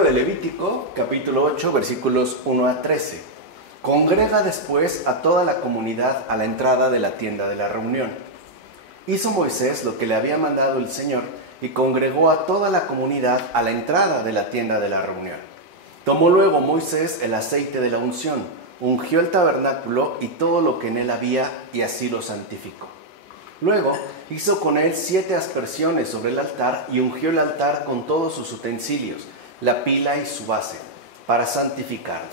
Libro de Levítico, capítulo 8, versículos 1 a 13. Congrega después a toda la comunidad a la entrada de la tienda de la reunión. Hizo Moisés lo que le había mandado el Señor y congregó a toda la comunidad a la entrada de la tienda de la reunión. Tomó luego Moisés el aceite de la unción, ungió el tabernáculo y todo lo que en él había y así lo santificó. Luego hizo con él 7 aspersiones sobre el altar y ungió el altar con todos sus utensilios, la pila y su base, para santificarlos.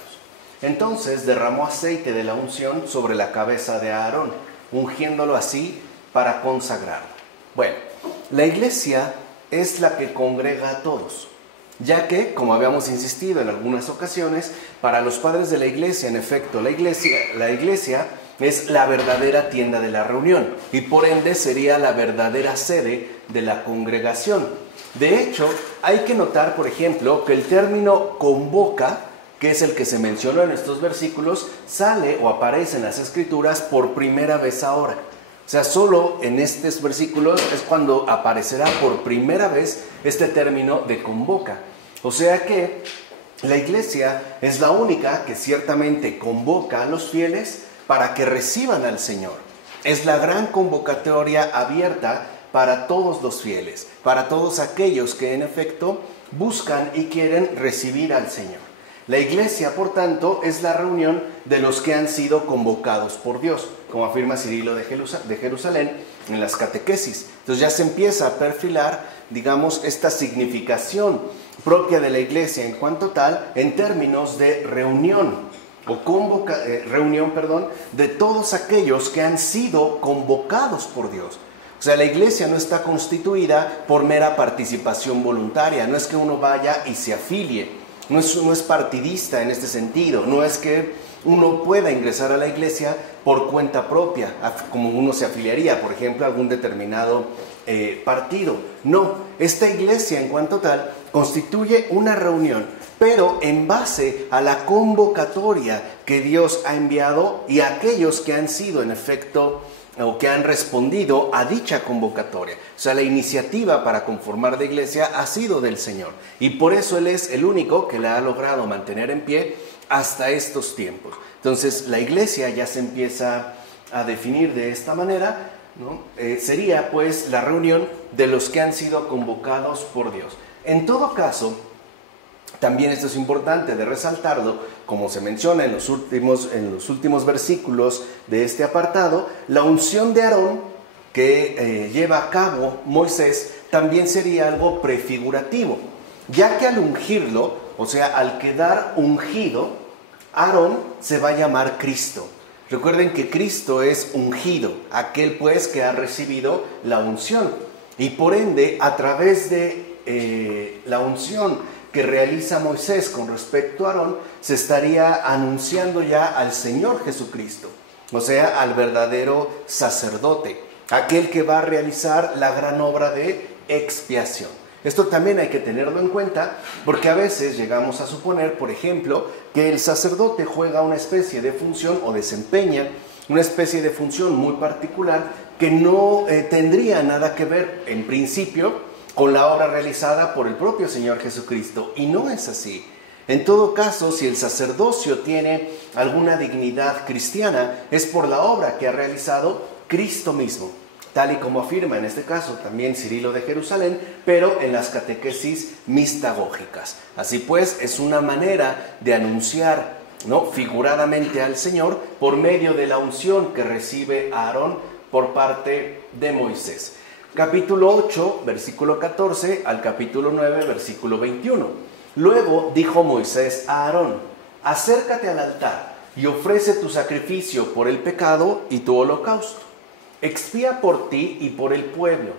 Entonces derramó aceite de la unción sobre la cabeza de Aarón, ungiéndolo así para consagrarlo. Bueno, la iglesia es la que congrega a todos, ya que, como habíamos insistido en algunas ocasiones, para los padres de la iglesia, en efecto, la iglesia es la verdadera tienda de la reunión y por ende sería la verdadera sede de la congregación. De hecho, hay que notar, por ejemplo, que el término convoca, que es el que se mencionó en estos versículos, sale o aparece en las Escrituras por primera vez ahora. O sea, solo en estos versículos es cuando aparecerá por primera vez este término de convoca. O sea que la iglesia es la única que ciertamente convoca a los fieles para que reciban al Señor. Es la gran convocatoria abierta para todos los fieles, para todos aquellos que en efecto buscan y quieren recibir al Señor. La iglesia, por tanto, es la reunión de los que han sido convocados por Dios, como afirma Cirilo de Jerusalén en las catequesis. Entonces ya se empieza a perfilar, digamos, esta significación propia de la iglesia en cuanto tal, en términos de reunión, de todos aquellos que han sido convocados por Dios. O sea, la iglesia no está constituida por mera participación voluntaria, no es que uno vaya y se afilie, no es partidista en este sentido, no es que uno pueda ingresar a la iglesia por cuenta propia, como uno se afiliaría, por ejemplo, a algún determinado partido. No, esta iglesia en cuanto tal constituye una reunión, pero en base a la convocatoria que Dios ha enviado y a aquellos que han sido en efecto o que han respondido a dicha convocatoria. O sea, la iniciativa para conformar la iglesia ha sido del Señor y por eso Él es el único que la ha logrado mantener en pie hasta estos tiempos. Entonces, la iglesia ya se empieza a definir de esta manera, ¿no? Sería pues la reunión de los que han sido convocados por Dios. En todo caso, también esto es importante de resaltarlo, como se menciona en los últimos versículos de este apartado, la unción de Aarón que lleva a cabo Moisés también sería algo prefigurativo, ya que al ungirlo, o sea, al quedar ungido, Aarón se va a llamar Cristo. Recuerden que Cristo es ungido, aquel pues que ha recibido la unción, y por ende, a través de la unción que realiza Moisés con respecto a Aarón, se estaría anunciando ya al Señor Jesucristo, o sea, al verdadero sacerdote, aquel que va a realizar la gran obra de expiación. Esto también hay que tenerlo en cuenta, porque a veces llegamos a suponer, por ejemplo, que el sacerdote juega una especie de función o desempeña una especie de función muy particular que no tendría nada que ver, en principio, con la obra realizada por el propio Señor Jesucristo. Y no es así. En todo caso, si el sacerdocio tiene alguna dignidad cristiana, es por la obra que ha realizado Cristo mismo, tal y como afirma en este caso también Cirilo de Jerusalén, pero en las catequesis mistagógicas. Así pues, es una manera de anunciar, ¿no?, figuradamente al Señor por medio de la unción que recibe Aarón por parte de Moisés. Capítulo 8, versículo 14 al capítulo 9, versículo 21. Luego dijo Moisés a Aarón: acércate al altar y ofrece tu sacrificio por el pecado y tu holocausto. Expía por ti y por el pueblo.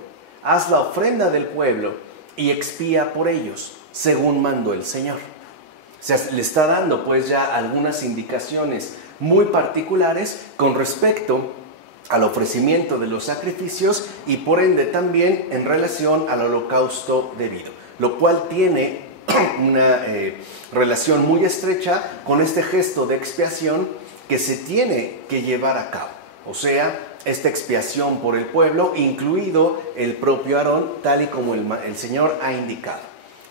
Haz la ofrenda del pueblo y expía por ellos, según mandó el Señor. O sea, le está dando pues ya algunas indicaciones muy particulares con respecto al ofrecimiento de los sacrificios y por ende también en relación al holocausto debido, lo cual tiene una relación muy estrecha con este gesto de expiación que se tiene que llevar a cabo, o sea, esta expiación por el pueblo, incluido el propio Aarón, tal y como el Señor ha indicado.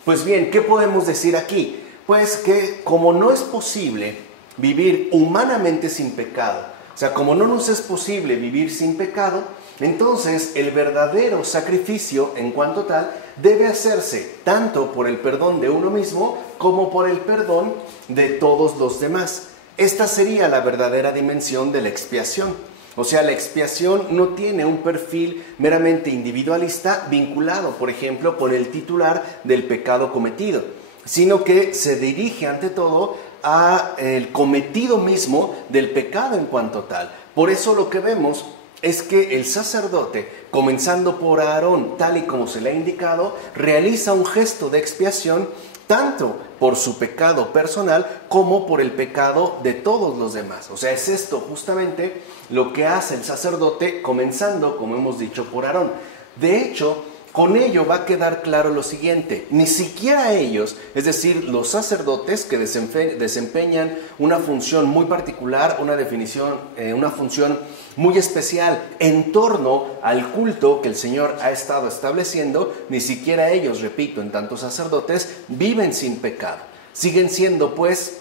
Pues bien, ¿qué podemos decir aquí? Pues que como no es posible vivir humanamente sin pecado, o sea, como no nos es posible vivir sin pecado, entonces el verdadero sacrificio en cuanto tal debe hacerse tanto por el perdón de uno mismo como por el perdón de todos los demás. Esta sería la verdadera dimensión de la expiación. O sea, la expiación no tiene un perfil meramente individualista vinculado, por ejemplo, con el titular del pecado cometido, sino que se dirige ante todo al cometido mismo del pecado en cuanto tal. Por eso lo que vemos es que el sacerdote, comenzando por Aarón, tal y como se le ha indicado, realiza un gesto de expiación tanto por su pecado personal como por el pecado de todos los demás. O sea, es esto justamente lo que hace el sacerdote, comenzando, como hemos dicho, por Aarón. De hecho, con ello va a quedar claro lo siguiente: ni siquiera ellos, es decir, los sacerdotes que desempeñan una función muy particular, una función muy especial en torno al culto que el Señor ha estado estableciendo, ni siquiera ellos, repito, en tanto sacerdotes, viven sin pecado. Siguen siendo, pues,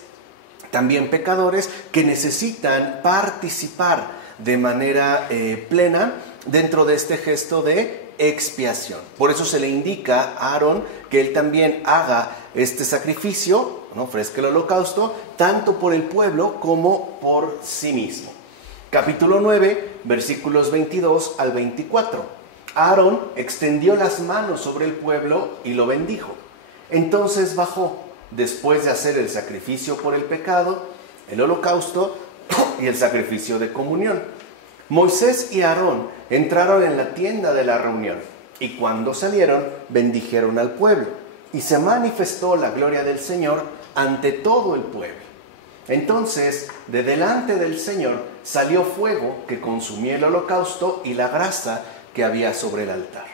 también pecadores que necesitan participar de manera plena dentro de este gesto de expiación. Por eso se le indica a Aarón que él también haga este sacrificio, ¿no? Ofrezca el holocausto, tanto por el pueblo como por sí mismo. Capítulo 9, versículos 22 al 24. Aarón extendió las manos sobre el pueblo y lo bendijo. Entonces bajó, después de hacer el sacrificio por el pecado, el holocausto y el sacrificio de comunión. Moisés y Aarón entraron en la tienda de la reunión y cuando salieron bendijeron al pueblo y se manifestó la gloria del Señor ante todo el pueblo. Entonces, de delante del Señor salió fuego que consumía el holocausto y la grasa que había sobre el altar.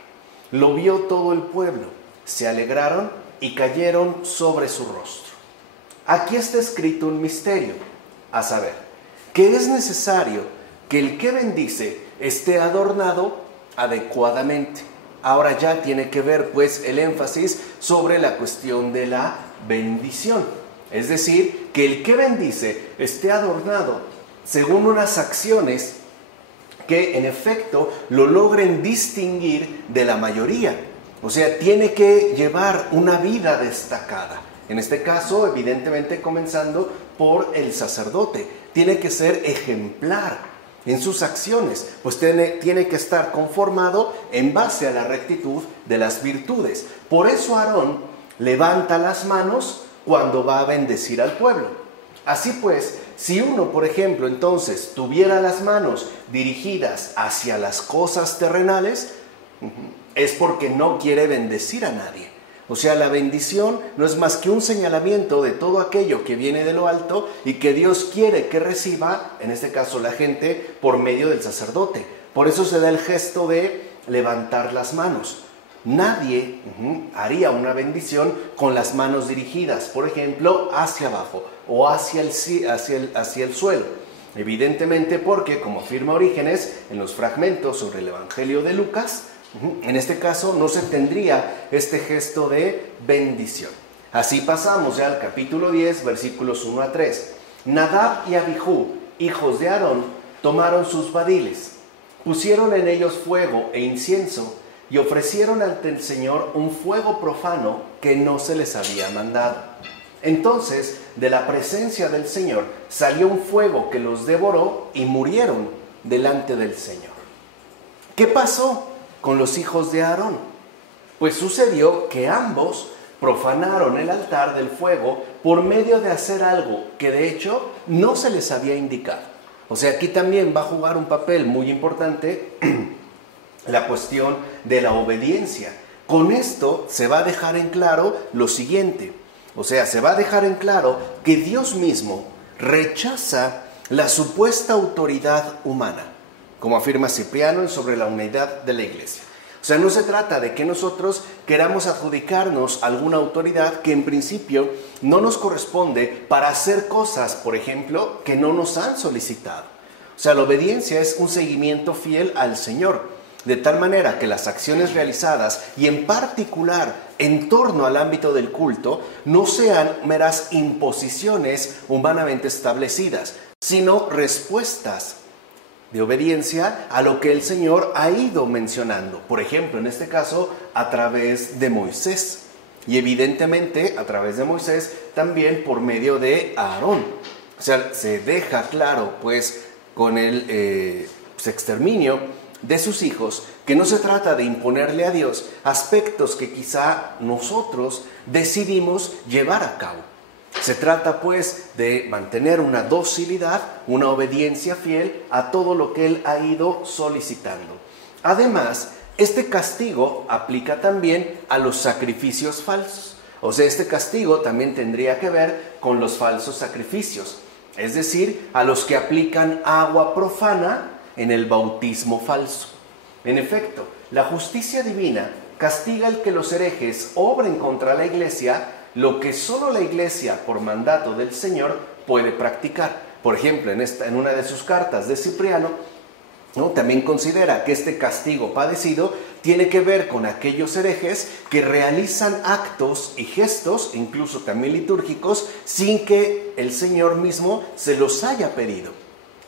Lo vio todo el pueblo, se alegraron y cayeron sobre su rostro. Aquí está escrito un misterio, a saber, que es necesario que el que bendice esté adornado adecuadamente. Ahora ya tiene que ver pues el énfasis sobre la cuestión de la bendición. Es decir, que el que bendice esté adornado según unas acciones que en efecto lo logren distinguir de la mayoría. O sea, tiene que llevar una vida destacada. En este caso, evidentemente comenzando por el sacerdote. Tiene que ser ejemplar en sus acciones, pues tiene que estar conformado en base a la rectitud de las virtudes. Por eso Aarón levanta las manos cuando va a bendecir al pueblo. Así pues, si uno, por ejemplo, entonces tuviera las manos dirigidas hacia las cosas terrenales, es porque no quiere bendecir a nadie. O sea, la bendición no es más que un señalamiento de todo aquello que viene de lo alto y que Dios quiere que reciba, en este caso la gente, por medio del sacerdote. Por eso se da el gesto de levantar las manos. Nadie haría una bendición con las manos dirigidas, por ejemplo, hacia abajo o hacia el suelo. Evidentemente porque, como afirma Orígenes en los fragmentos sobre el Evangelio de Lucas, en este caso no se tendría este gesto de bendición. Así pasamos ya al capítulo 10, versículos 1 a 3. Nadab y Abihú, hijos de Aarón, tomaron sus badiles, pusieron en ellos fuego e incienso y ofrecieron ante el Señor un fuego profano que no se les había mandado. Entonces, de la presencia del Señor salió un fuego que los devoró y murieron delante del Señor. ¿Qué pasó con los hijos de Aarón? Pues sucedió que ambos profanaron el altar del fuego por medio de hacer algo que de hecho no se les había indicado. O sea, aquí también va a jugar un papel muy importante la cuestión de la obediencia. Con esto se va a dejar en claro lo siguiente. O sea, se va a dejar en claro que Dios mismo rechaza la supuesta autoridad humana, como afirma Cipriano sobre la unidad de la Iglesia. O sea, no se trata de que nosotros queramos adjudicarnos alguna autoridad que en principio no nos corresponde para hacer cosas, por ejemplo, que no nos han solicitado. O sea, la obediencia es un seguimiento fiel al Señor, de tal manera que las acciones realizadas, y en particular en torno al ámbito del culto no sean meras imposiciones humanamente establecidas, sino respuestas de obediencia a lo que el Señor ha ido mencionando. Por ejemplo, en este caso, a través de Moisés. Y evidentemente, a través de Moisés, también por medio de Aarón. O sea, se deja claro, pues, con el exterminio de sus hijos, que no se trata de imponerle a Dios aspectos que quizá nosotros decidimos llevar a cabo. Se trata pues de mantener una docilidad, una obediencia fiel a todo lo que Él ha ido solicitando. Además, este castigo aplica también a los sacrificios falsos. O sea, este castigo también tendría que ver con los falsos sacrificios, es decir, a los que aplican agua profana en el bautismo falso. En efecto, la justicia divina castiga el que los herejes obren contra la iglesia lo que solo la iglesia, por mandato del Señor, puede practicar. Por ejemplo, en una de sus cartas de Cipriano, ¿no?, también considera que este castigo padecido tiene que ver con aquellos herejes que realizan actos y gestos, incluso también litúrgicos, sin que el Señor mismo se los haya pedido.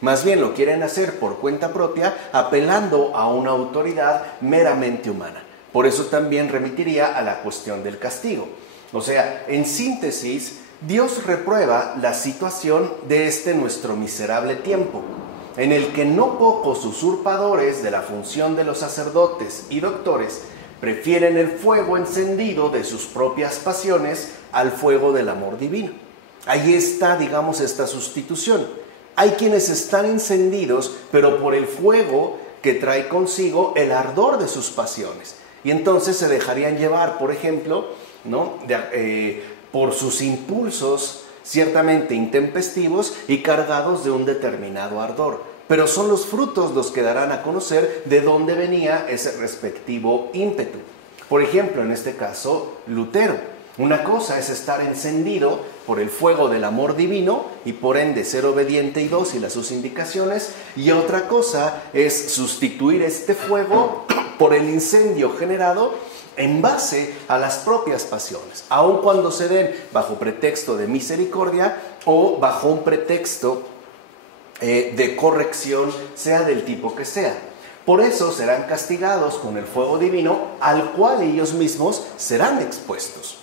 Más bien lo quieren hacer por cuenta propia, apelando a una autoridad meramente humana. Por eso también remitiría a la cuestión del castigo. O sea, en síntesis, Dios reprueba la situación de este nuestro miserable tiempo, en el que no pocos usurpadores de la función de los sacerdotes y doctores prefieren el fuego encendido de sus propias pasiones al fuego del amor divino. Ahí está, digamos, esta sustitución. Hay quienes están encendidos, pero por el fuego que trae consigo el ardor de sus pasiones. Y entonces se dejarían llevar, por ejemplo, ¿no?, por sus impulsos ciertamente intempestivos y cargados de un determinado ardor. Pero son los frutos los que darán a conocer de dónde venía ese respectivo ímpetu. Por ejemplo, en este caso, Lutero. Una cosa es estar encendido por el fuego del amor divino y por ende ser obediente y dócil a sus indicaciones, y otra cosa es sustituir este fuego por el incendio generado en base a las propias pasiones, aun cuando se den bajo pretexto de misericordia o bajo un pretexto de corrección, sea del tipo que sea. Por eso serán castigados con el fuego divino al cual ellos mismos serán expuestos.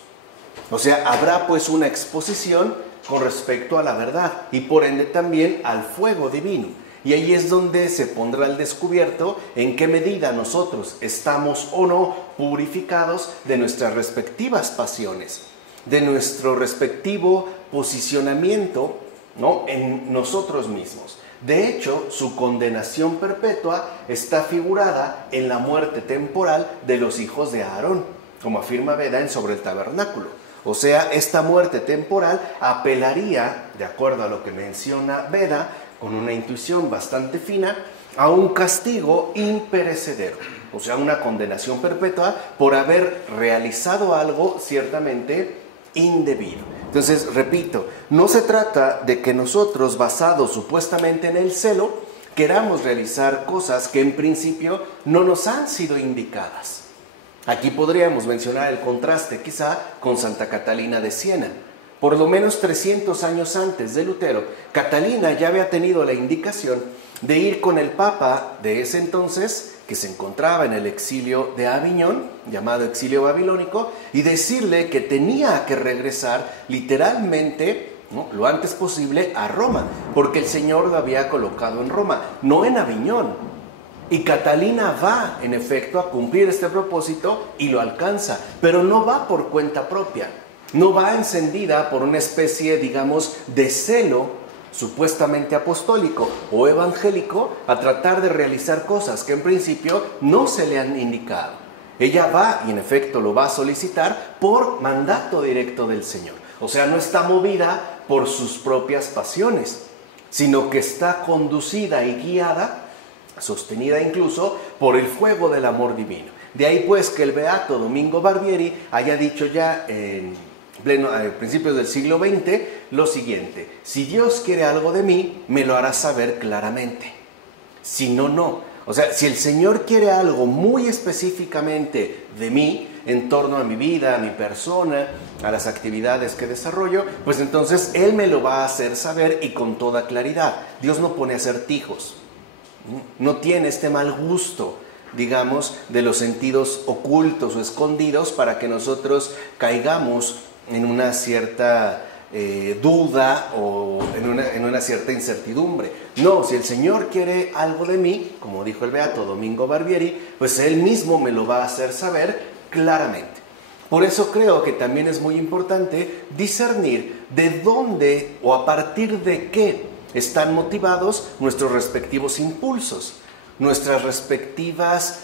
O sea, habrá pues una exposición con respecto a la verdad y por ende también al fuego divino. Y ahí es donde se pondrá al descubierto en qué medida nosotros estamos o no purificados de nuestras respectivas pasiones, de nuestro respectivo posicionamiento, ¿no?, en nosotros mismos. De hecho, su condenación perpetua está figurada en la muerte temporal de los hijos de Aarón, como afirma Beda en Sobre el Tabernáculo. O sea, esta muerte temporal apelaría, de acuerdo a lo que menciona Beda, con una intuición bastante fina, a un castigo imperecedero, o sea, una condenación perpetua por haber realizado algo ciertamente indebido. Entonces, repito, no se trata de que nosotros, basados supuestamente en el celo, queramos realizar cosas que en principio no nos han sido indicadas. Aquí podríamos mencionar el contraste quizá con Santa Catalina de Siena. Por lo menos 300 años antes de Lutero, Catalina ya había tenido la indicación de ir con el Papa de ese entonces, que se encontraba en el exilio de Aviñón, llamado exilio babilónico, y decirle que tenía que regresar literalmente, ¿no?, lo antes posible a Roma, porque el Señor lo había colocado en Roma, no en Aviñón. Y Catalina va, en efecto, a cumplir este propósito y lo alcanza, pero no va por cuenta propia, no va encendida por una especie, digamos, de celo supuestamente apostólico o evangélico a tratar de realizar cosas que en principio no se le han indicado. Ella va, y en efecto lo va a solicitar, por mandato directo del Señor. O sea, no está movida por sus propias pasiones, sino que está conducida y guiada, sostenida incluso por el fuego del amor divino. De ahí pues que el beato Domingo Barbieri haya dicho ya en principios del siglo XX lo siguiente: si Dios quiere algo de mí, me lo hará saber claramente. Si no, no. O sea, si el Señor quiere algo muy específicamente de mí, en torno a mi vida, a mi persona, a las actividades que desarrollo, pues entonces Él me lo va a hacer saber y con toda claridad. Dios no pone acertijos, no tiene este mal gusto, digamos, de los sentidos ocultos o escondidos para que nosotros caigamos en una cierta duda o en una cierta incertidumbre. No, si el Señor quiere algo de mí, como dijo el beato Domingo Barbieri, pues Él mismo me lo va a hacer saber claramente. Por eso creo que también es muy importante discernir de dónde o a partir de qué están motivados nuestros respectivos impulsos, nuestras respectivas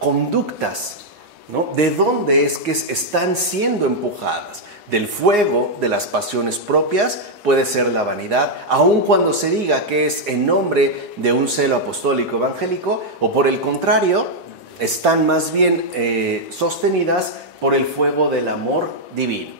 conductas, ¿no? De dónde es que están siendo empujadas. Del fuego, de las pasiones propias, puede ser la vanidad, aun cuando se diga que es en nombre de un celo apostólico evangélico, o por el contrario, están más bien sostenidas por el fuego del amor divino.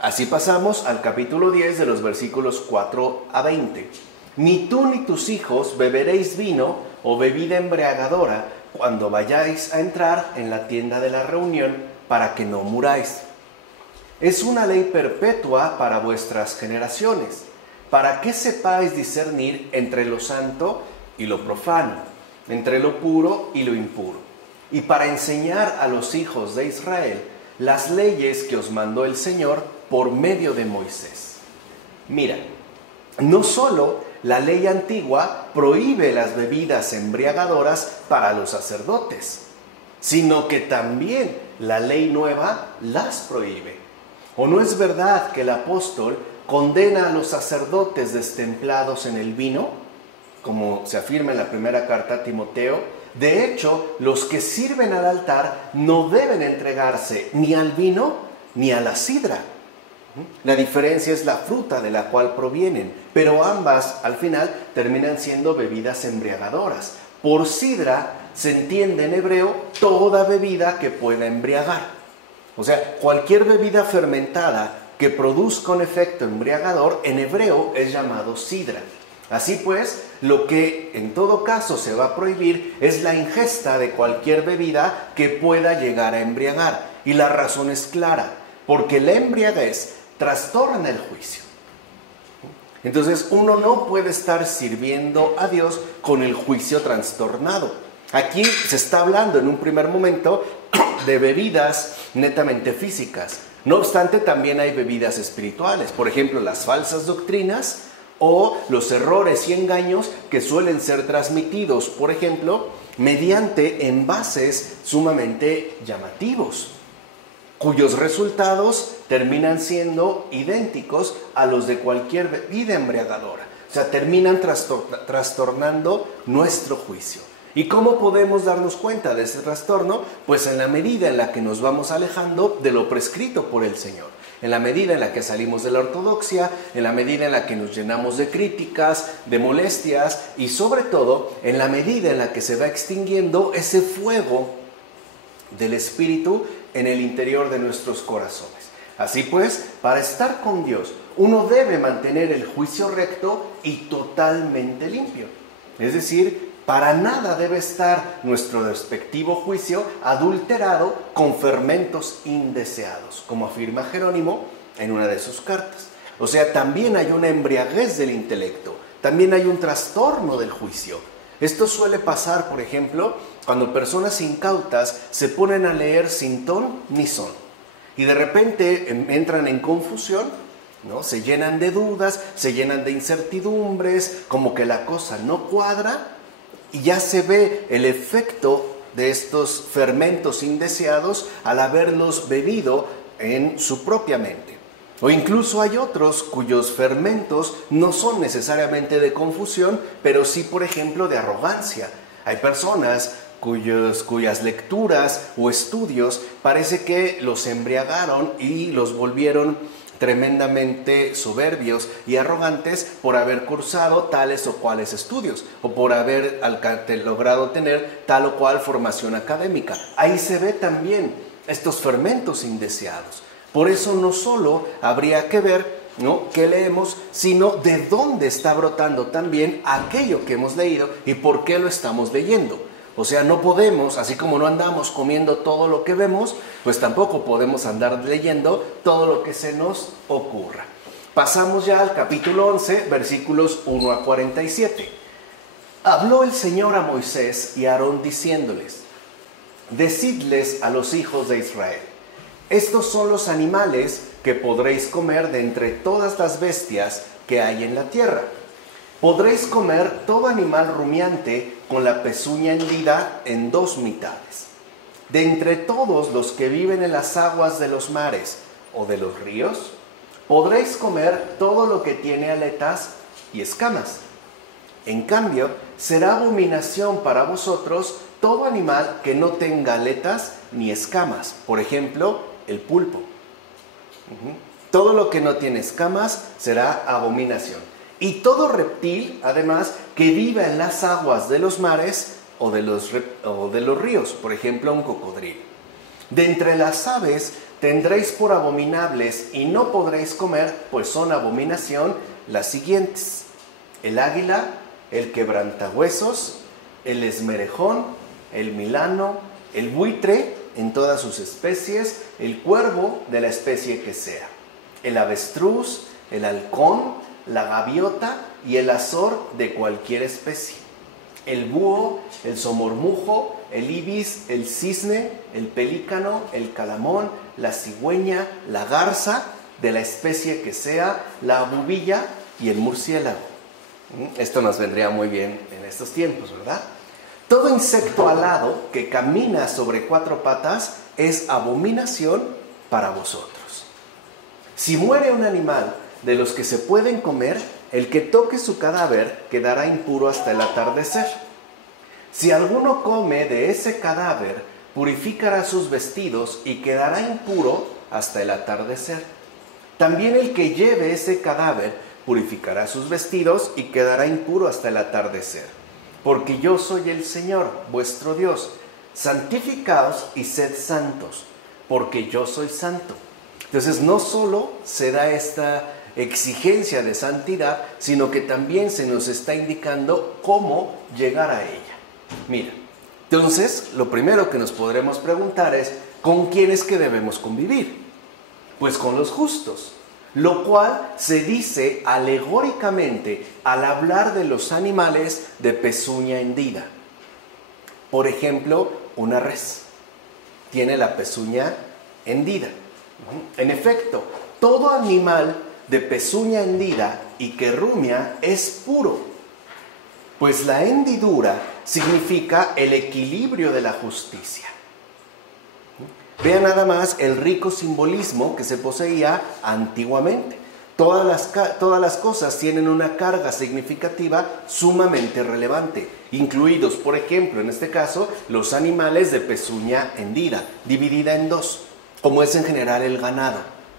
Así pasamos al capítulo 10 de los versículos 4 a 20. Ni tú ni tus hijos beberéis vino o bebida embriagadora cuando vayáis a entrar en la tienda de la reunión, para que no muráis. Es una ley perpetua para vuestras generaciones, para que sepáis discernir entre lo santo y lo profano, entre lo puro y lo impuro, y para enseñar a los hijos de Israel las leyes que os mandó el Señor por medio de Moisés. Mira, no solo la ley antigua prohíbe las bebidas embriagadoras para los sacerdotes, sino que también la ley nueva las prohíbe. ¿O no es verdad que el apóstol condena a los sacerdotes destemplados en el vino? Como se afirma en la primera carta a Timoteo. De hecho, los que sirven al altar no deben entregarse ni al vino ni a la sidra. La diferencia es la fruta de la cual provienen, pero ambas al final terminan siendo bebidas embriagadoras. Por sidra se entiende en hebreo toda bebida que pueda embriagar. O sea, cualquier bebida fermentada que produzca un efecto embriagador, en hebreo es llamado sidra. Así pues, lo que en todo caso se va a prohibir es la ingesta de cualquier bebida que pueda llegar a embriagar. Y la razón es clara, porque la embriaguez trastorna el juicio. Entonces, uno no puede estar sirviendo a Dios con el juicio trastornado. Aquí se está hablando en un primer momento de bebidas netamente físicas. No obstante, también hay bebidas espirituales. Por ejemplo, las falsas doctrinas o los errores y engaños que suelen ser transmitidos, por ejemplo, mediante envases sumamente llamativos, cuyos resultados terminan siendo idénticos a los de cualquier bebida embriagadora. O sea, terminan trastornando nuestro juicio. ¿Y cómo podemos darnos cuenta de este trastorno? Pues en la medida en la que nos vamos alejando de lo prescrito por el Señor. En la medida en la que salimos de la ortodoxia, en la medida en la que nos llenamos de críticas, de molestias y sobre todo en la medida en la que se va extinguiendo ese fuego del Espíritu en el interior de nuestros corazones. Así pues, para estar con Dios, uno debe mantener el juicio recto y totalmente limpio. Es decir, para nada debe estar nuestro respectivo juicio adulterado con fermentos indeseados, como afirma Jerónimo en una de sus cartas. O sea, también hay una embriaguez del intelecto, también hay un trastorno del juicio. Esto suele pasar, por ejemplo, cuando personas incautas se ponen a leer sin ton ni son y de repente entran en confusión, ¿no? Se llenan de dudas, se llenan de incertidumbres, como que la cosa no cuadra. Y ya se ve el efecto de estos fermentos indeseados al haberlos bebido en su propia mente. O incluso hay otros cuyos fermentos no son necesariamente de confusión, pero sí, por ejemplo, de arrogancia. Hay personas cuyas lecturas o estudios parece que los embriagaron y los volvieron tremendamente soberbios y arrogantes por haber cursado tales o cuales estudios o por haber logrado tener tal o cual formación académica. Ahí se ve también estos fermentos indeseados. Por eso no solo habría que ver, ¿no?, qué leemos, sino de dónde está brotando también aquello que hemos leído y por qué lo estamos leyendo. O sea, no podemos, así como no andamos comiendo todo lo que vemos, pues tampoco podemos andar leyendo todo lo que se nos ocurra. Pasamos ya al capítulo 11, versículos 1 a 47. Habló el Señor a Moisés y a Aarón diciéndoles: decidles a los hijos de Israel: estos son los animales que podréis comer de entre todas las bestias que hay en la tierra. Podréis comer todo animal rumiante con la pezuña hendida en 2 mitades. De entre todos los que viven en las aguas de los mares o de los ríos, podréis comer todo lo que tiene aletas y escamas. En cambio, será abominación para vosotros todo animal que no tenga aletas ni escamas. Por ejemplo, el pulpo. Todo lo que no tiene escamas será abominación. Y todo reptil, además, que viva en las aguas de los mares o de los ríos, por ejemplo, un cocodrilo. De entre las aves tendréis por abominables y no podréis comer, pues son abominación las siguientes: el águila, el quebrantahuesos, el esmerejón, el milano, el buitre en todas sus especies, el cuervo de la especie que sea, el avestruz, el halcón, la gaviota y el azor de cualquier especie, el búho, el somormujo, el ibis, el cisne, el pelícano, el calamón, la cigüeña, la garza de la especie que sea, la abubilla y el murciélago. Esto nos vendría muy bien en estos tiempos, ¿verdad? Todo insecto alado que camina sobre 4 patas es abominación para vosotros. Si muere un animal de los que se pueden comer, el que toque su cadáver quedará impuro hasta el atardecer. Si alguno come de ese cadáver, purificará sus vestidos y quedará impuro hasta el atardecer. También el que lleve ese cadáver purificará sus vestidos y quedará impuro hasta el atardecer. Porque yo soy el Señor, vuestro Dios. Santificaos y sed santos, porque yo soy santo. Entonces, no solo se da esta exigencia de santidad, sino que también se nos está indicando cómo llegar a ella. Mira, entonces, lo primero que nos podremos preguntar es: ¿con quién es que debemos convivir? Pues con los justos, lo cual se dice alegóricamente al hablar de los animales de pezuña hendida. Por ejemplo, una res tiene la pezuña hendida. En efecto, todo animal de pezuña hendida y que rumia es puro, pues la hendidura significa el equilibrio de la justicia. Vean nada más el rico simbolismo que se poseía antiguamente. Todas las cosas tienen una carga significativa sumamente relevante, incluidos, por ejemplo, en este caso, los animales de pezuña hendida, dividida en 2, como es en general el ganado,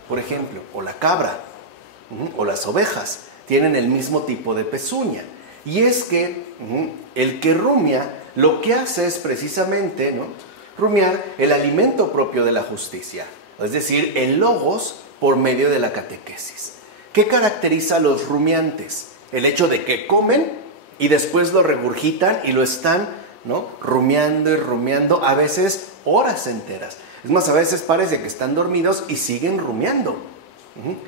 por ejemplo, o la cabra, o las ovejas, tienen el mismo tipo de pezuña. Y es que el que rumia lo que hace es precisamente, ¿no?, rumiar el alimento propio de la justicia, es decir, el logos por medio de la catequesis. ¿Qué caracteriza a los rumiantes? El hecho de que comen y después lo regurgitan y lo están, ¿no?, rumiando y rumiando, a veces horas enteras. Es más, a veces parece que están dormidos y siguen rumiando.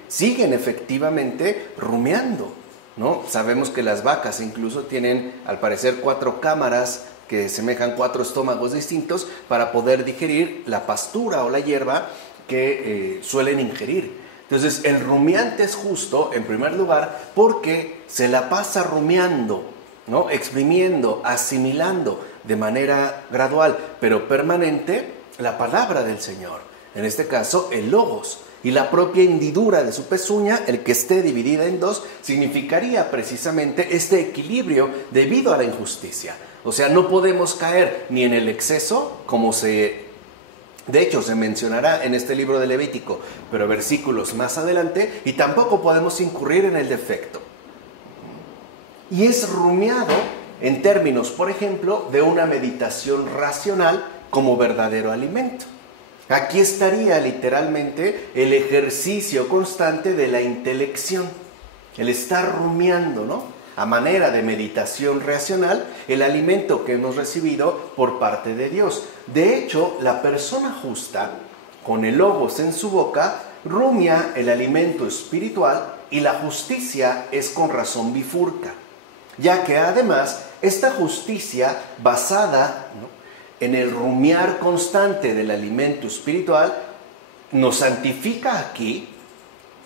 Siguen efectivamente rumiando, ¿no? Sabemos que las vacas incluso tienen, al parecer, 4 cámaras que semejan 4 estómagos distintos para poder digerir la pastura o la hierba que suelen ingerir. Entonces, el rumiante es justo, en primer lugar, porque se la pasa rumiando, ¿no?, exprimiendo, asimilando de manera gradual, pero permanente, la palabra del Señor. En este caso, el logos. Y la propia hendidura de su pezuña, el que esté dividida en 2, significaría precisamente este equilibrio debido a la injusticia. O sea, no podemos caer ni en el exceso, como de hecho se mencionará en este libro de Levítico, pero versículos más adelante, y tampoco podemos incurrir en el defecto. Y es rumiado en términos, por ejemplo, de una meditación racional como verdadero alimento. Aquí estaría literalmente el ejercicio constante de la intelección, el estar rumiando, ¿no?, a manera de meditación racional el alimento que hemos recibido por parte de Dios. De hecho, la persona justa, con el logos en su boca, rumia el alimento espiritual, y la justicia es con razón bifurca, ya que además esta justicia basada, ¿no?, en el rumiar constante del alimento espiritual nos santifica aquí,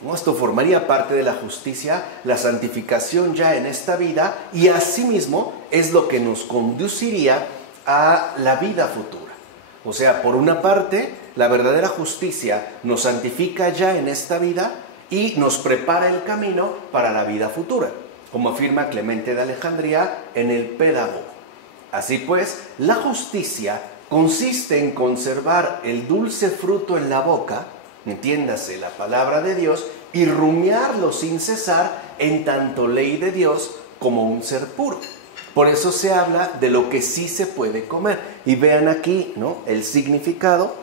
¿no? Esto formaría parte de la justicia, la santificación ya en esta vida, y asimismo es lo que nos conduciría a la vida futura. O sea, por una parte, la verdadera justicia nos santifica ya en esta vida y nos prepara el camino para la vida futura, como afirma Clemente de Alejandría en el Pédago. Así pues, la justicia consiste en conservar el dulce fruto en la boca, entiéndase la palabra de Dios, y rumiarlo sin cesar en tanto ley de Dios como un ser puro. Por eso se habla de lo que sí se puede comer. Y vean aquí, ¿no?, el significado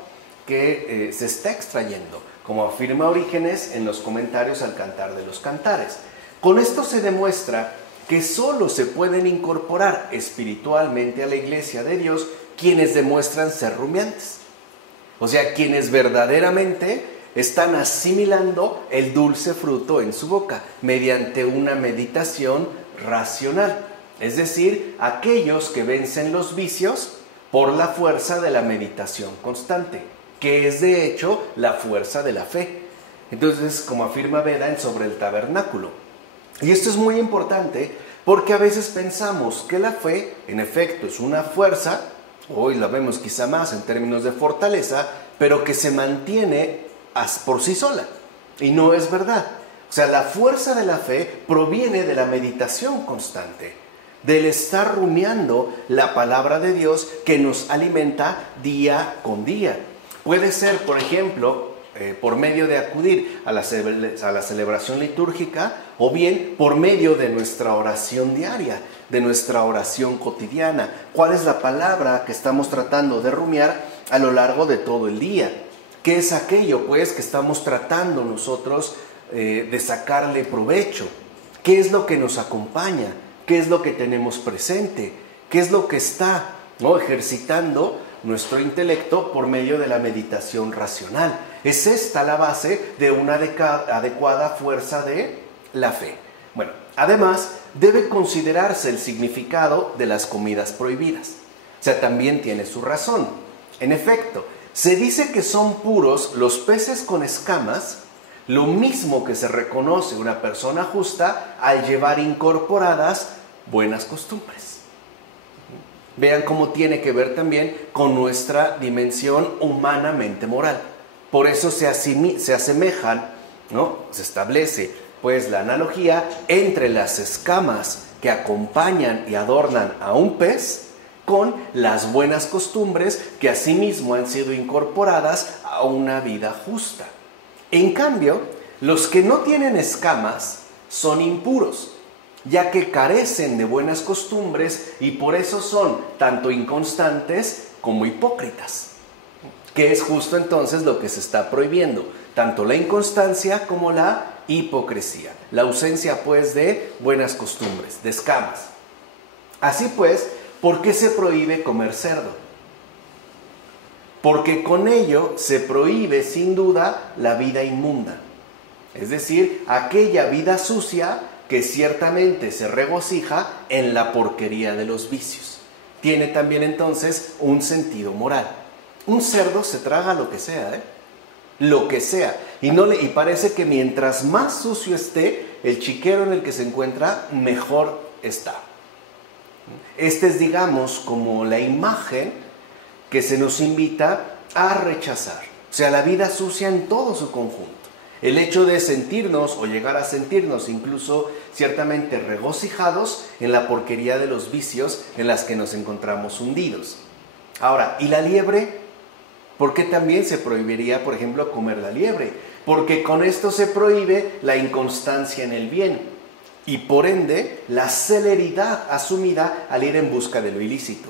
que se está extrayendo, como afirma Orígenes en los comentarios al Cantar de los Cantares. Con esto se demuestra que solo se pueden incorporar espiritualmente a la iglesia de Dios quienes demuestran ser rumiantes. O sea, quienes verdaderamente están asimilando el dulce fruto en su boca mediante una meditación racional. Es decir, aquellos que vencen los vicios por la fuerza de la meditación constante, que es de hecho la fuerza de la fe. Entonces, como afirma Beda en Sobre el Tabernáculo. Y esto es muy importante porque a veces pensamos que la fe, en efecto, es una fuerza, hoy la vemos quizá más en términos de fortaleza, pero que se mantiene por sí sola. Y no es verdad. O sea, la fuerza de la fe proviene de la meditación constante, del estar rumiando la palabra de Dios que nos alimenta día con día. Puede ser, por ejemplo, por medio de acudir a la celebración litúrgica, o bien por medio de nuestra oración diaria, de nuestra oración cotidiana. ¿Cuál es la palabra que estamos tratando de rumiar a lo largo de todo el día? ¿Qué es aquello, pues, que estamos tratando nosotros de sacarle provecho? ¿Qué es lo que nos acompaña? ¿Qué es lo que tenemos presente? ¿Qué es lo que está, ¿no?, ejercitando nuestro intelecto por medio de la meditación racional? Es esta la base de una adecuada fuerza de la fe. Bueno, además debe considerarse el significado de las comidas prohibidas. O sea, también tiene su razón. En efecto, se dice que son puros los peces con escamas, lo mismo que se reconoce una persona justa al llevar incorporadas buenas costumbres. Vean cómo tiene que ver también con nuestra dimensión humanamente moral. Por eso se asemejan, ¿no?, se establece pues la analogía entre las escamas que acompañan y adornan a un pez con las buenas costumbres que asimismo han sido incorporadas a una vida justa. En cambio, los que no tienen escamas son impuros, ya que carecen de buenas costumbres y por eso son tanto inconstantes como hipócritas, que es justo entonces lo que se está prohibiendo, tanto la inconstancia como la hipocresía, la ausencia pues de buenas costumbres, de escamas. Así pues, ¿por qué se prohíbe comer cerdo? Porque con ello se prohíbe sin duda la vida inmunda, es decir, aquella vida sucia que ciertamente se regocija en la porquería de los vicios. Tiene también entonces un sentido moral. Un cerdo se traga lo que sea, lo que sea, y parece que mientras más sucio esté el chiquero en el que se encuentra, mejor está. Esta es, digamos, como la imagen que se nos invita a rechazar, o sea, la vida sucia en todo su conjunto. El hecho de sentirnos o llegar a sentirnos incluso ciertamente regocijados en la porquería de los vicios en las que nos encontramos hundidos. Ahora, ¿y la liebre? ¿Por qué también se prohibiría, por ejemplo, comer la liebre? Porque con esto se prohíbe la inconstancia en el bien y por ende la celeridad asumida al ir en busca de lo ilícito.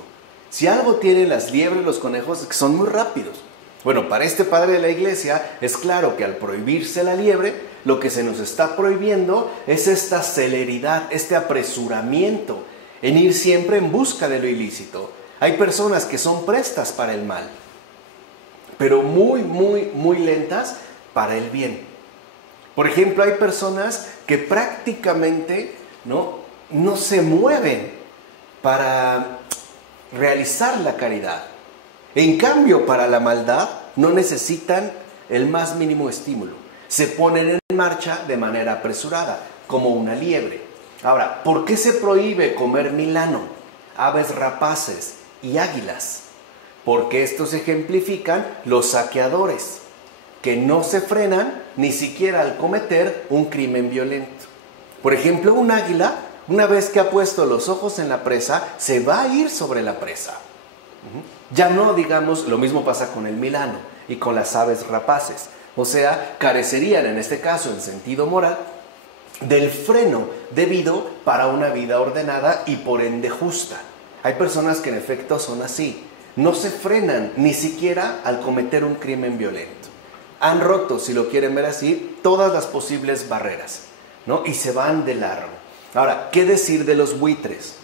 Si algo tienen las liebres, los conejos, es que son muy rápidos. Bueno, para este padre de la iglesia es claro que al prohibirse la liebre, lo que se nos está prohibiendo es esta celeridad, este apresuramiento en ir siempre en busca de lo ilícito. Hay personas que son prestas para el mal, pero muy lentas para el bien. Por ejemplo, hay personas que prácticamente no se mueven para realizar la caridad. En cambio, para la maldad no necesitan el más mínimo estímulo. Se ponen en marcha de manera apresurada, como una liebre. Ahora, ¿por qué se prohíbe comer milano, aves rapaces y águilas? Porque estos ejemplifican los saqueadores, que no se frenan ni siquiera al cometer un crimen violento. Por ejemplo, un águila, una vez que ha puesto los ojos en la presa, se va a ir sobre la presa. Ya no, digamos, lo mismo pasa con el milano y con las aves rapaces. O sea, carecerían en este caso, en sentido moral, del freno debido para una vida ordenada y por ende justa. Hay personas que en efecto son así. No se frenan ni siquiera al cometer un crimen violento. Han roto, si lo quieren ver así, todas las posibles barreras, ¿no? Y se van de largo. Ahora, ¿qué decir de los buitres?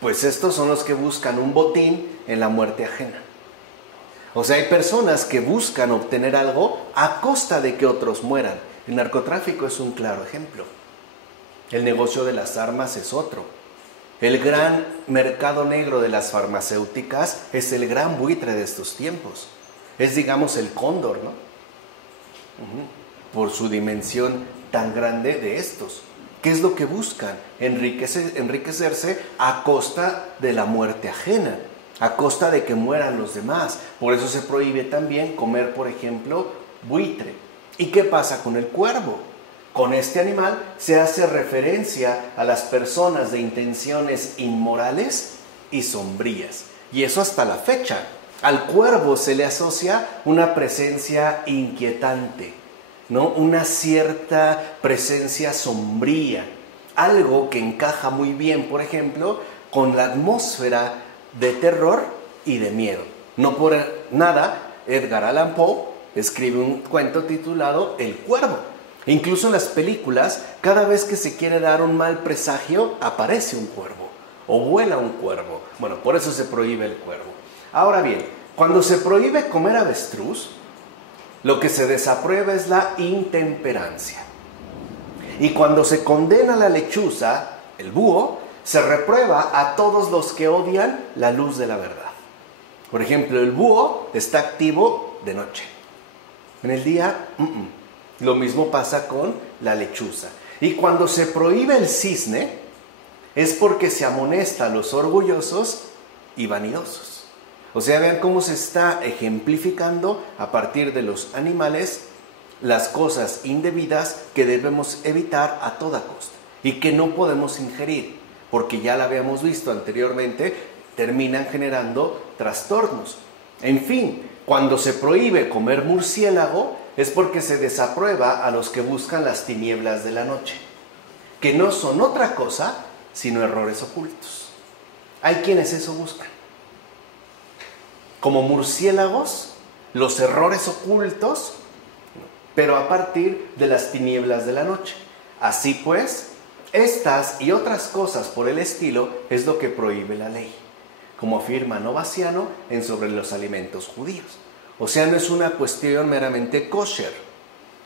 Pues estos son los que buscan un botín en la muerte ajena. O sea, hay personas que buscan obtener algo a costa de que otros mueran. El narcotráfico es un claro ejemplo. El negocio de las armas es otro. El gran mercado negro de las farmacéuticas es el gran buitre de estos tiempos. Es, digamos, el cóndor, ¿no? Por su dimensión tan grande de estos. ¿Qué es lo que buscan? Enriquecerse a costa de la muerte ajena, a costa de que mueran los demás. Por eso se prohíbe también comer, por ejemplo, buitre. ¿Y qué pasa con el cuervo? Con este animal se hace referencia a las personas de intenciones inmorales y sombrías. Y eso hasta la fecha. Al cuervo se le asocia una presencia inquietante, ¿no? Una cierta presencia sombría, algo que encaja muy bien, por ejemplo, con la atmósfera de terror y de miedo. No por nada, Edgar Allan Poe escribe un cuento titulado El Cuervo. Incluso en las películas, cada vez que se quiere dar un mal presagio, aparece un cuervo o vuela un cuervo. Bueno, por eso se prohíbe el cuervo. Ahora bien, cuando se prohíbe comer avestruz, lo que se desaprueba es la intemperancia. Y cuando se condena la lechuza, el búho, se reprueba a todos los que odian la luz de la verdad. Por ejemplo, el búho está activo de noche. En el día, Lo mismo pasa con la lechuza. Y cuando se prohíbe el cisne, es porque se amonesta a los orgullosos y vanidosos. O sea, vean cómo se está ejemplificando a partir de los animales las cosas indebidas que debemos evitar a toda costa y que no podemos ingerir, porque ya la habíamos visto anteriormente, terminan generando trastornos. En fin, cuando se prohíbe comer murciélago es porque se desaprueba a los que buscan las tinieblas de la noche, que no son otra cosa sino errores ocultos. Hay quienes eso buscan. Como murciélagos, los errores ocultos, pero a partir de las tinieblas de la noche. Así pues, estas y otras cosas por el estilo es lo que prohíbe la ley, como afirma Novaciano en Sobre los alimentos judíos. O sea, no es una cuestión meramente kosher,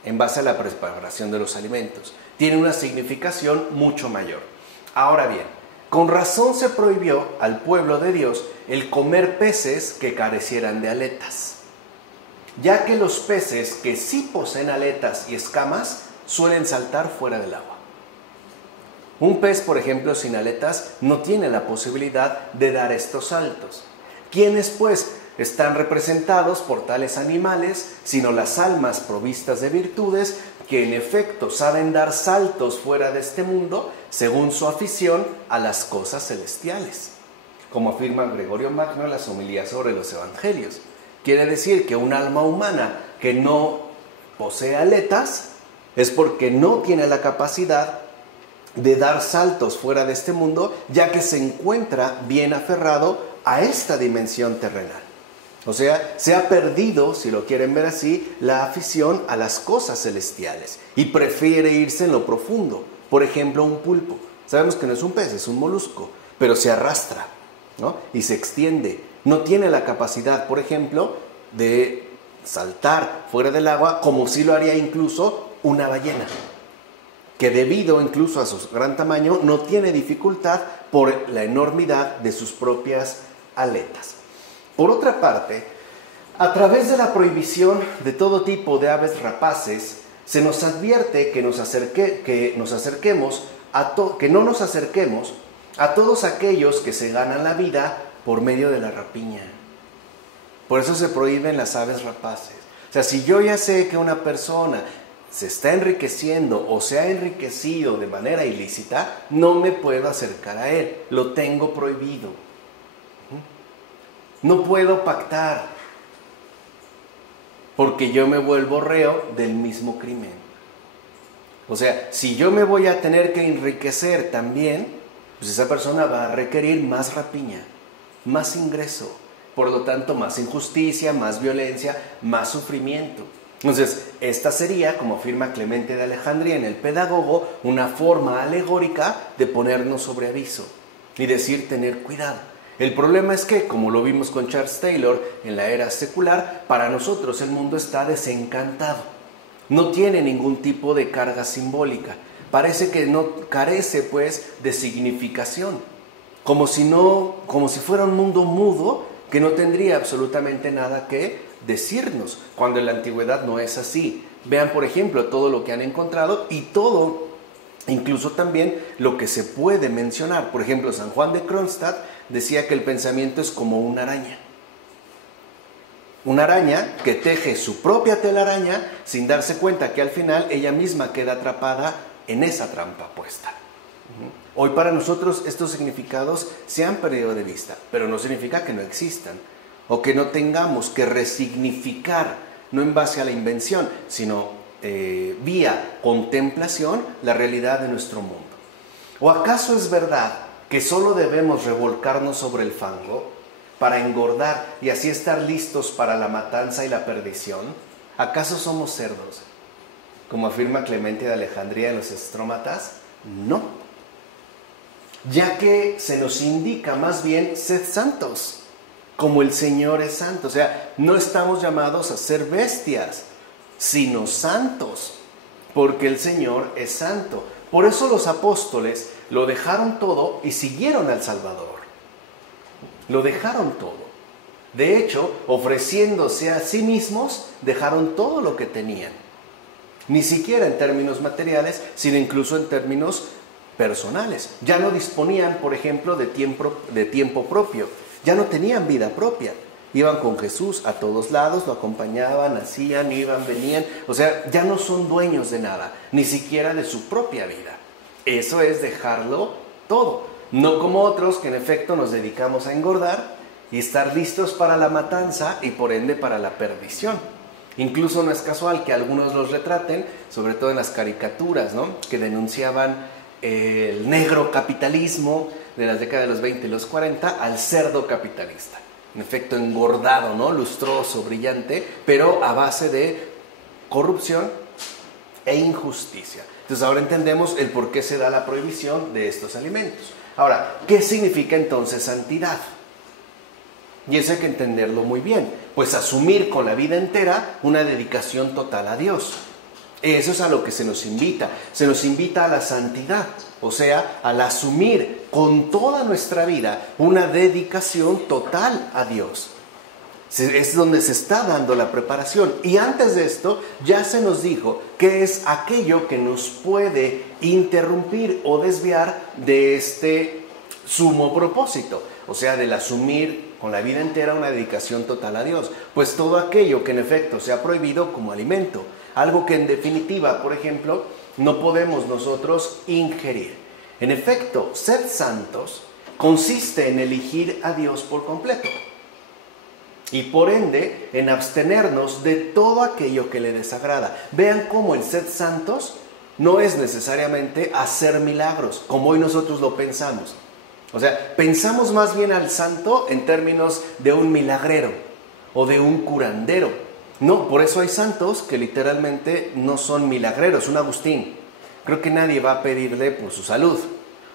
en base a la preparación de los alimentos. Tiene una significación mucho mayor. Ahora bien, con razón se prohibió al pueblo de Dios el comer peces que carecieran de aletas, ya que los peces que sí poseen aletas y escamas suelen saltar fuera del agua. Un pez, por ejemplo, sin aletas no tiene la posibilidad de dar estos saltos. ¿Quiénes, pues, están representados por tales animales, sino las almas provistas de virtudes que en efecto saben dar saltos fuera de este mundo según su afición a las cosas celestiales? Como afirma Gregorio Magno en las homilías sobre los evangelios. Quiere decir que un alma humana que no posee aletas es porque no tiene la capacidad de dar saltos fuera de este mundo, ya que se encuentra bien aferrado a esta dimensión terrenal. O sea, se ha perdido, si lo quieren ver así, la afición a las cosas celestiales y prefiere irse en lo profundo. Por ejemplo, un pulpo. Sabemos que no es un pez, es un molusco, pero se arrastra, ¿no? Y se extiende. No tiene la capacidad, por ejemplo, de saltar fuera del agua como si lo haría incluso una ballena, que debido incluso a su gran tamaño no tiene dificultad por la enormidad de sus propias aletas. Por otra parte, a través de la prohibición de todo tipo de aves rapaces, se nos advierte que no nos acerquemos a todos aquellos que se ganan la vida por medio de la rapiña. Por eso se prohíben las aves rapaces. O sea, si yo ya sé que una persona se está enriqueciendo o se ha enriquecido de manera ilícita, no me puedo acercar a él, lo tengo prohibido. No puedo pactar, porque yo me vuelvo reo del mismo crimen. O sea, si yo me voy a tener que enriquecer también, pues esa persona va a requerir más rapiña, más ingreso, por lo tanto más injusticia, más violencia, más sufrimiento. Entonces, esta sería, como afirma Clemente de Alejandría en el Pedagogo, una forma alegórica de ponernos sobre aviso y decir tener cuidado. El problema es que, como lo vimos con Charles Taylor en la era secular, para nosotros el mundo está desencantado. No tiene ningún tipo de carga simbólica. Parece que no carece, pues, de significación. Como si fuera un mundo mudo que no tendría absolutamente nada que decirnos, cuando en la antigüedad no es así. Vean, por ejemplo, todo lo que han encontrado y todo, incluso también lo que se puede mencionar. Por ejemplo, San Juan de Kronstadt decía que el pensamiento es como una araña. Una araña que teje su propia telaraña sin darse cuenta que al final ella misma queda atrapada en esa trampa puesta. Hoy para nosotros estos significados se han perdido de vista, pero no significa que no existan o que no tengamos que resignificar, no en base a la invención, sino vía contemplación, la realidad de nuestro mundo. ¿O acaso es verdad que solo debemos revolcarnos sobre el fango para engordar y así estar listos para la matanza y la perdición? ¿Acaso somos cerdos, como afirma Clemente de Alejandría en los Estrómatas? No, ya que se nos indica más bien sed santos, como el Señor es santo. O sea, no estamos llamados a ser bestias, sino santos, porque el Señor es santo. Por eso los apóstoles lo dejaron todo y siguieron al Salvador. Lo dejaron todo. De hecho, ofreciéndose a sí mismos, dejaron todo lo que tenían. Ni siquiera en términos materiales, sino incluso en términos personales. Ya no disponían, por ejemplo, de tiempo propio. Ya no tenían vida propia. Iban con Jesús a todos lados, lo acompañaban, hacían, iban, venían. O sea, ya no son dueños de nada, ni siquiera de su propia vida. Eso es dejarlo todo. No como otros que en efecto nos dedicamos a engordar y estar listos para la matanza y por ende para la perdición. Incluso no es casual que algunos los retraten, sobre todo en las caricaturas, ¿no?, que denunciaban el negro capitalismo de las décadas de los 20 y los 40 al cerdo capitalista. En efecto, engordado, ¿no?, lustroso, brillante, pero a base de corrupción e injusticia. Entonces ahora entendemos el por qué se da la prohibición de estos alimentos. Ahora, ¿qué significa entonces santidad? Y eso hay que entenderlo muy bien. Pues asumir con la vida entera una dedicación total a Dios. Eso es a lo que se nos invita. Se nos invita a la santidad, o sea, al asumir con toda nuestra vida una dedicación total a Dios. Es donde se está dando la preparación. Y antes de esto ya se nos dijo que es aquello que nos puede interrumpir o desviar de este sumo propósito, o sea, del asumir con la vida entera una dedicación total a Dios. Pues todo aquello que en efecto se ha prohibido como alimento, algo que en definitiva, por ejemplo, no podemos nosotros ingerir. En efecto, ser santos consiste en elegir a Dios por completo y por ende en abstenernos de todo aquello que le desagrada. Vean cómo el ser santos no es necesariamente hacer milagros, como hoy nosotros lo pensamos. O sea, pensamos más bien al santo en términos de un milagrero, o de un curandero. No, por eso hay santos que literalmente no son milagreros. Un Agustín, creo que nadie va a pedirle por su salud.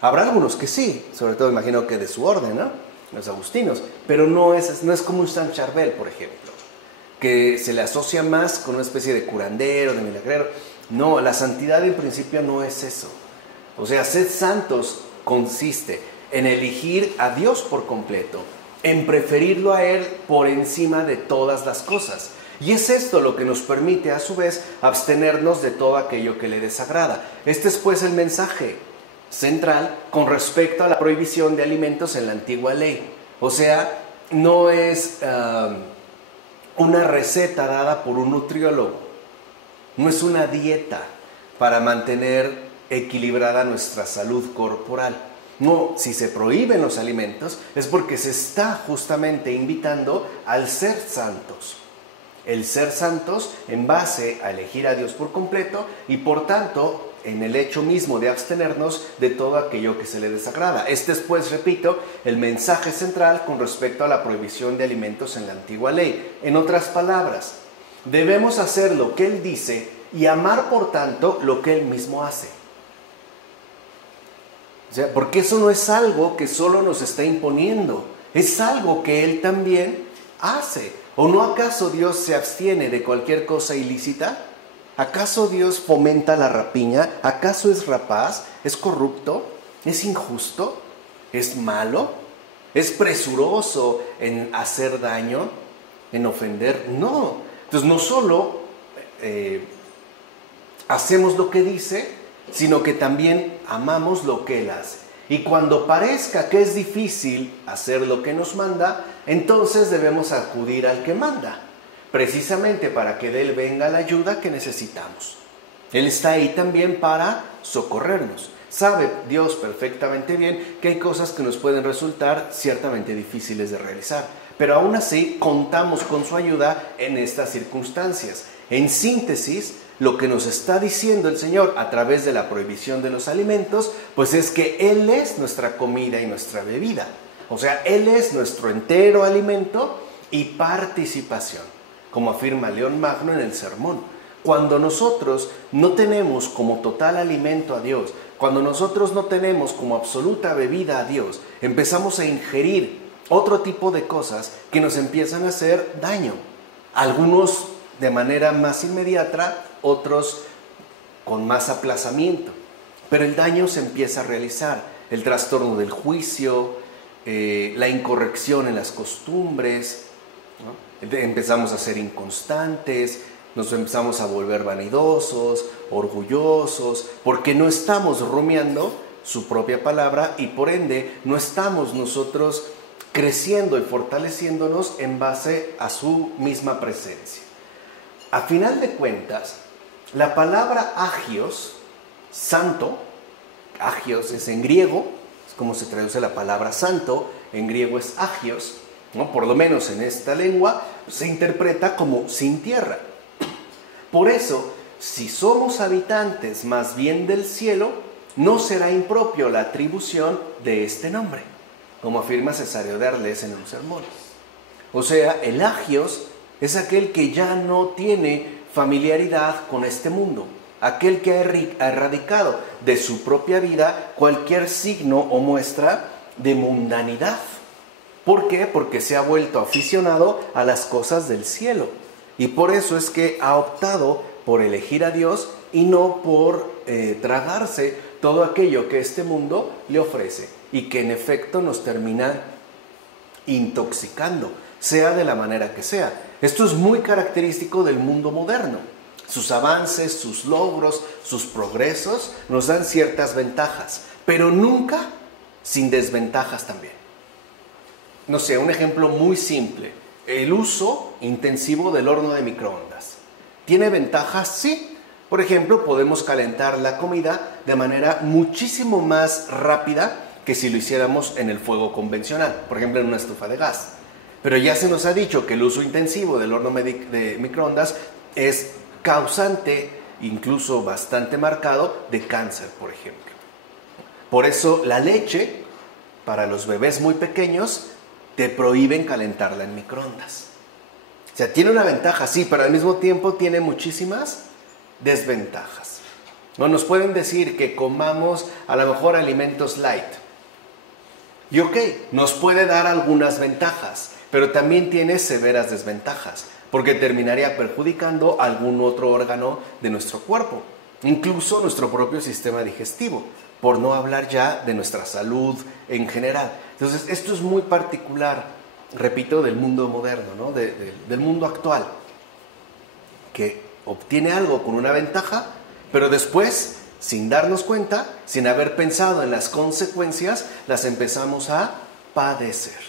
Habrá algunos que sí, sobre todo imagino que de su orden, ¿no? Los agustinos, pero no es como un San Charbel, por ejemplo, que se le asocia más con una especie de curandero, de milagrero. No, la santidad en principio no es eso. O sea, ser santos consiste en elegir a Dios por completo, en preferirlo a Él por encima de todas las cosas. Y es esto lo que nos permite, a su vez, abstenernos de todo aquello que le desagrada. Este es, pues, el mensaje central con respecto a la prohibición de alimentos en la antigua ley. O sea, no es una receta dada por un nutriólogo, no es una dieta para mantener equilibrada nuestra salud corporal. No, si se prohíben los alimentos es porque se está justamente invitando al ser santos. El ser santos en base a elegir a Dios por completo y por tanto en el hecho mismo de abstenernos de todo aquello que se le desagrada. Este es, pues, repito, el mensaje central con respecto a la prohibición de alimentos en la antigua ley. En otras palabras, debemos hacer lo que Él dice y amar, por tanto, lo que Él mismo hace. O sea, porque eso no es algo que solo nos está imponiendo, es algo que Él también hace. ¿O no acaso Dios se abstiene de cualquier cosa ilícita? ¿Acaso Dios fomenta la rapiña? ¿Acaso es rapaz? ¿Es corrupto? ¿Es injusto? ¿Es malo? ¿Es presuroso en hacer daño? ¿En ofender? No. Entonces no solo hacemos lo que dice, sino que también amamos lo que Él hace. Y cuando parezca que es difícil hacer lo que nos manda, entonces debemos acudir al que manda, precisamente para que de Él venga la ayuda que necesitamos. Él está ahí también para socorrernos. Sabe Dios perfectamente bien que hay cosas que nos pueden resultar ciertamente difíciles de realizar, pero aún así contamos con su ayuda en estas circunstancias. En síntesis, lo que nos está diciendo el Señor a través de la prohibición de los alimentos, pues es que Él es nuestra comida y nuestra bebida. O sea, Él es nuestro entero alimento y participación, como afirma León Magno en el sermón. Cuando nosotros no tenemos como total alimento a Dios, cuando nosotros no tenemos como absoluta bebida a Dios, empezamos a ingerir otro tipo de cosas que nos empiezan a hacer daño. Algunos de manera más inmediata, otros con más aplazamiento. Pero el daño se empieza a realizar. El trastorno del juicio, la incorrección en las costumbres, ¿no? Empezamos a ser inconstantes, nos empezamos a volver vanidosos, orgullosos, porque no estamos rumiando su propia palabra y por ende no estamos nosotros creciendo y fortaleciéndonos en base a su misma presencia. A final de cuentas, la palabra agios, santo, agios es en griego, es como se traduce la palabra santo, en griego es agios, ¿no? Por lo menos en esta lengua se interpreta como sin tierra. Por eso, si somos habitantes más bien del cielo, no será impropio la atribución de este nombre, como afirma Cesáreo de Arles en un sermón. O sea, el agios es aquel que ya no tiene familiaridad con este mundo, aquel que ha erradicado de su propia vida cualquier signo o muestra de mundanidad. ¿Por qué? Porque se ha vuelto aficionado a las cosas del cielo. Y por eso es que ha optado por elegir a Dios y no por tragarse todo aquello que este mundo le ofrece y que en efecto nos termina intoxicando, sea de la manera que sea. Esto es muy característico del mundo moderno. Sus avances, sus logros, sus progresos nos dan ciertas ventajas, pero nunca sin desventajas también. No sé, un ejemplo muy simple. El uso intensivo del horno de microondas. ¿Tiene ventajas? Sí. Por ejemplo, podemos calentar la comida de manera muchísimo más rápida que si lo hiciéramos en el fuego convencional, por ejemplo en una estufa de gas. Pero ya se nos ha dicho que el uso intensivo del horno de microondas es causante, incluso bastante marcado, de cáncer, por ejemplo. Por eso la leche, para los bebés muy pequeños, te prohíben calentarla en microondas. O sea, tiene una ventaja, sí, pero al mismo tiempo tiene muchísimas desventajas. No nos pueden decir que comamos a lo mejor alimentos light. Y ok, nos puede dar algunas ventajas, pero también tiene severas desventajas, porque terminaría perjudicando algún otro órgano de nuestro cuerpo, incluso nuestro propio sistema digestivo, por no hablar ya de nuestra salud en general. Entonces, esto es muy particular, repito, del mundo moderno, ¿no? Del mundo actual, que obtiene algo con una ventaja, pero después, sin darnos cuenta, sin haber pensado en las consecuencias, las empezamos a padecer.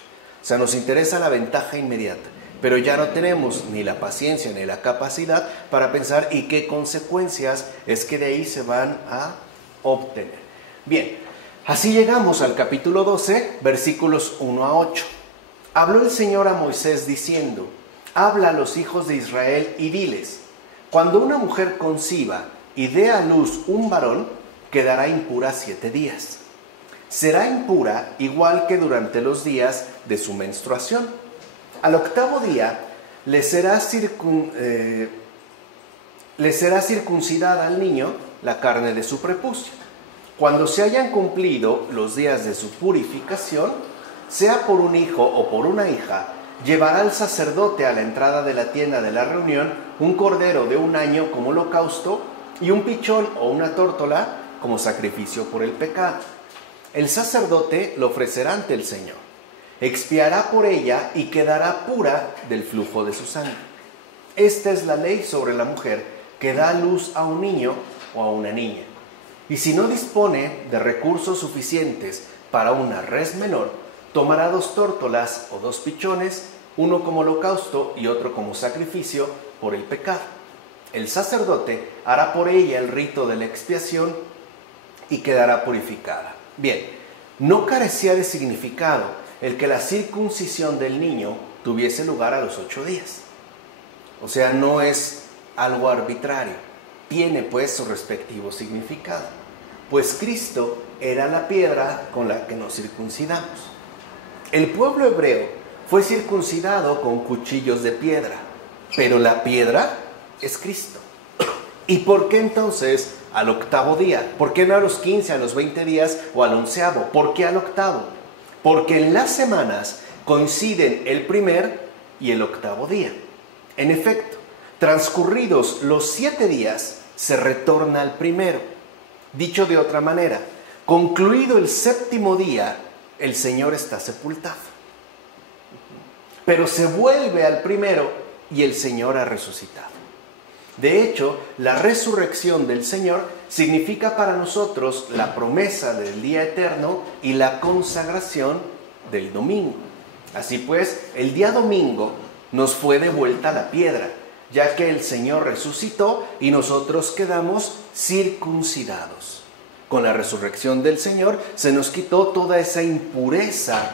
O sea, nos interesa la ventaja inmediata, pero ya no tenemos ni la paciencia ni la capacidad para pensar y qué consecuencias es que de ahí se van a obtener. Bien, así llegamos al capítulo 12, versículos 1 a 8. Habló el Señor a Moisés diciendo: habla a los hijos de Israel y diles: cuando una mujer conciba y dé a luz un varón, quedará impura 7 días. Será impura igual que durante los días de su menstruación. Al 8º día le será circuncidada al niño la carne de su prepucio. Cuando se hayan cumplido los días de su purificación, sea por un hijo o por una hija, llevará el sacerdote a la entrada de la tienda de la reunión un cordero de 1 año como holocausto y un pichón o una tórtola como sacrificio por el pecado. El sacerdote lo ofrecerá ante el Señor. Expiará por ella y quedará pura del flujo de su sangre. Esta es la ley sobre la mujer que da luz a un niño o a una niña. Y si no dispone de recursos suficientes para una res menor, tomará 2 tórtolas o 2 pichones, uno como holocausto y otro como sacrificio por el pecado. El sacerdote hará por ella el rito de la expiación y quedará purificada. Bien, no carecía de significado el que la circuncisión del niño tuviese lugar a los 8 días. O sea, no es algo arbitrario. Tiene pues su respectivo significado. Pues Cristo era la piedra con la que nos circuncidamos. El pueblo hebreo fue circuncidado con cuchillos de piedra, pero la piedra es Cristo. ¿Y por qué entonces al 8º día? ¿Por qué no a los 15, a los 20 días o al 11º? ¿Por qué al 8º? Porque en las semanas coinciden el primer y el 8º día. En efecto, transcurridos los 7 días, se retorna al primero. Dicho de otra manera, concluido el 7º día, el Señor está sepultado. Pero se vuelve al primero y el Señor ha resucitado. De hecho, la resurrección del Señor significa para nosotros la promesa del día eterno y la consagración del domingo. Así pues, el día domingo nos fue devuelta la piedra, ya que el Señor resucitó y nosotros quedamos circuncidados. Con la resurrección del Señor se nos quitó toda esa impureza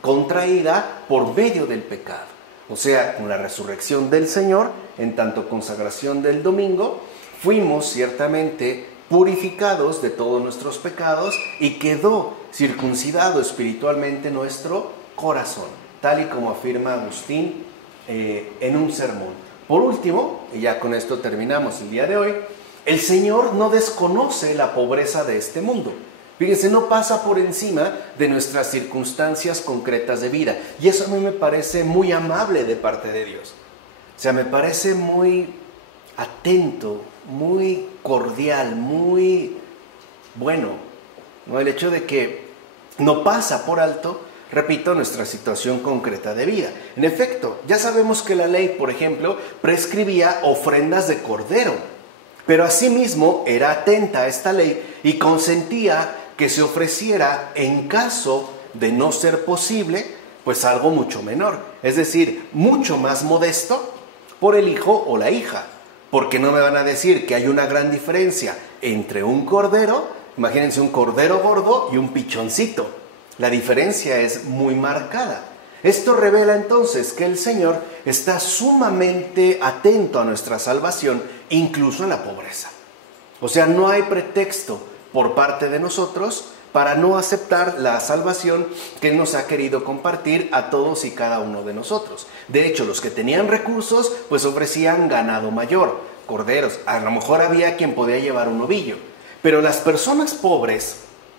contraída por medio del pecado. O sea, con la resurrección del Señor, en tanto consagración del domingo, fuimos ciertamente purificados de todos nuestros pecados y quedó circuncidado espiritualmente nuestro corazón, tal y como afirma Agustín en un sermón. Por último, y ya con esto terminamos el día de hoy, el Señor no desconoce la pobreza de este mundo. Fíjense, no pasa por encima de nuestras circunstancias concretas de vida. Y eso a mí me parece muy amable de parte de Dios. O sea, me parece muy atento, muy cordial, muy bueno, ¿no? El hecho de que no pasa por alto, repito, nuestra situación concreta de vida. En efecto, ya sabemos que la ley, por ejemplo, prescribía ofrendas de cordero, pero asimismo era atenta a esta ley y consentía que se ofreciera en caso de no ser posible, pues algo mucho menor, es decir, mucho más modesto por el hijo o la hija, porque no me van a decir que hay una gran diferencia entre un cordero, imagínense un cordero gordo y un pichoncito, la diferencia es muy marcada. Esto revela entonces que el Señor está sumamente atento a nuestra salvación, incluso en la pobreza. O sea, no hay pretexto por parte de nosotros para no aceptar la salvación que Él nos ha querido compartir a todos y cada uno de nosotros. De hecho, los que tenían recursos, pues ofrecían ganado mayor, corderos. A lo mejor había quien podía llevar un novillo. Pero las personas pobres,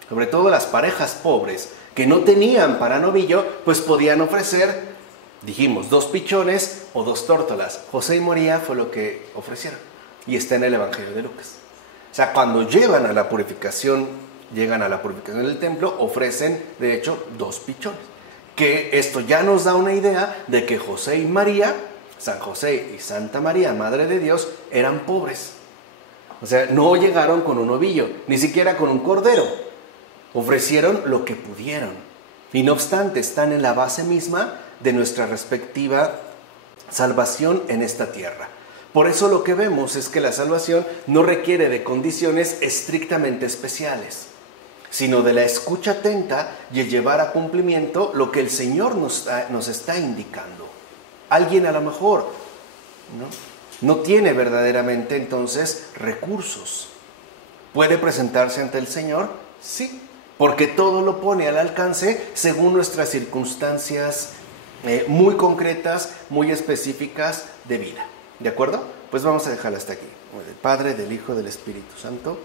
sobre todo las parejas pobres, que no tenían para novillo, pues podían ofrecer, dijimos, 2 pichones o 2 tórtolas. José y María fue lo que ofrecieron. Y está en el Evangelio de Lucas. O sea, cuando llegan a la purificación, llegan a la purificación del templo, ofrecen, de hecho, 2 pichones. Que esto ya nos da una idea de que José y María, San José y Santa María, Madre de Dios, eran pobres. O sea, no llegaron con un novillo, ni siquiera con un cordero. Ofrecieron lo que pudieron. Y no obstante, están en la base misma de nuestra respectiva salvación en esta tierra. Por eso lo que vemos es que la salvación no requiere de condiciones estrictamente especiales, sino de la escucha atenta y el llevar a cumplimiento lo que el Señor nos está indicando. Alguien a lo mejor no tiene verdaderamente entonces recursos. ¿Puede presentarse ante el Señor? Sí, porque todo lo pone al alcance según nuestras circunstancias muy concretas, muy específicas de vida. ¿De acuerdo? Pues vamos a dejarlo hasta aquí. Del Padre, del Hijo, del Espíritu Santo.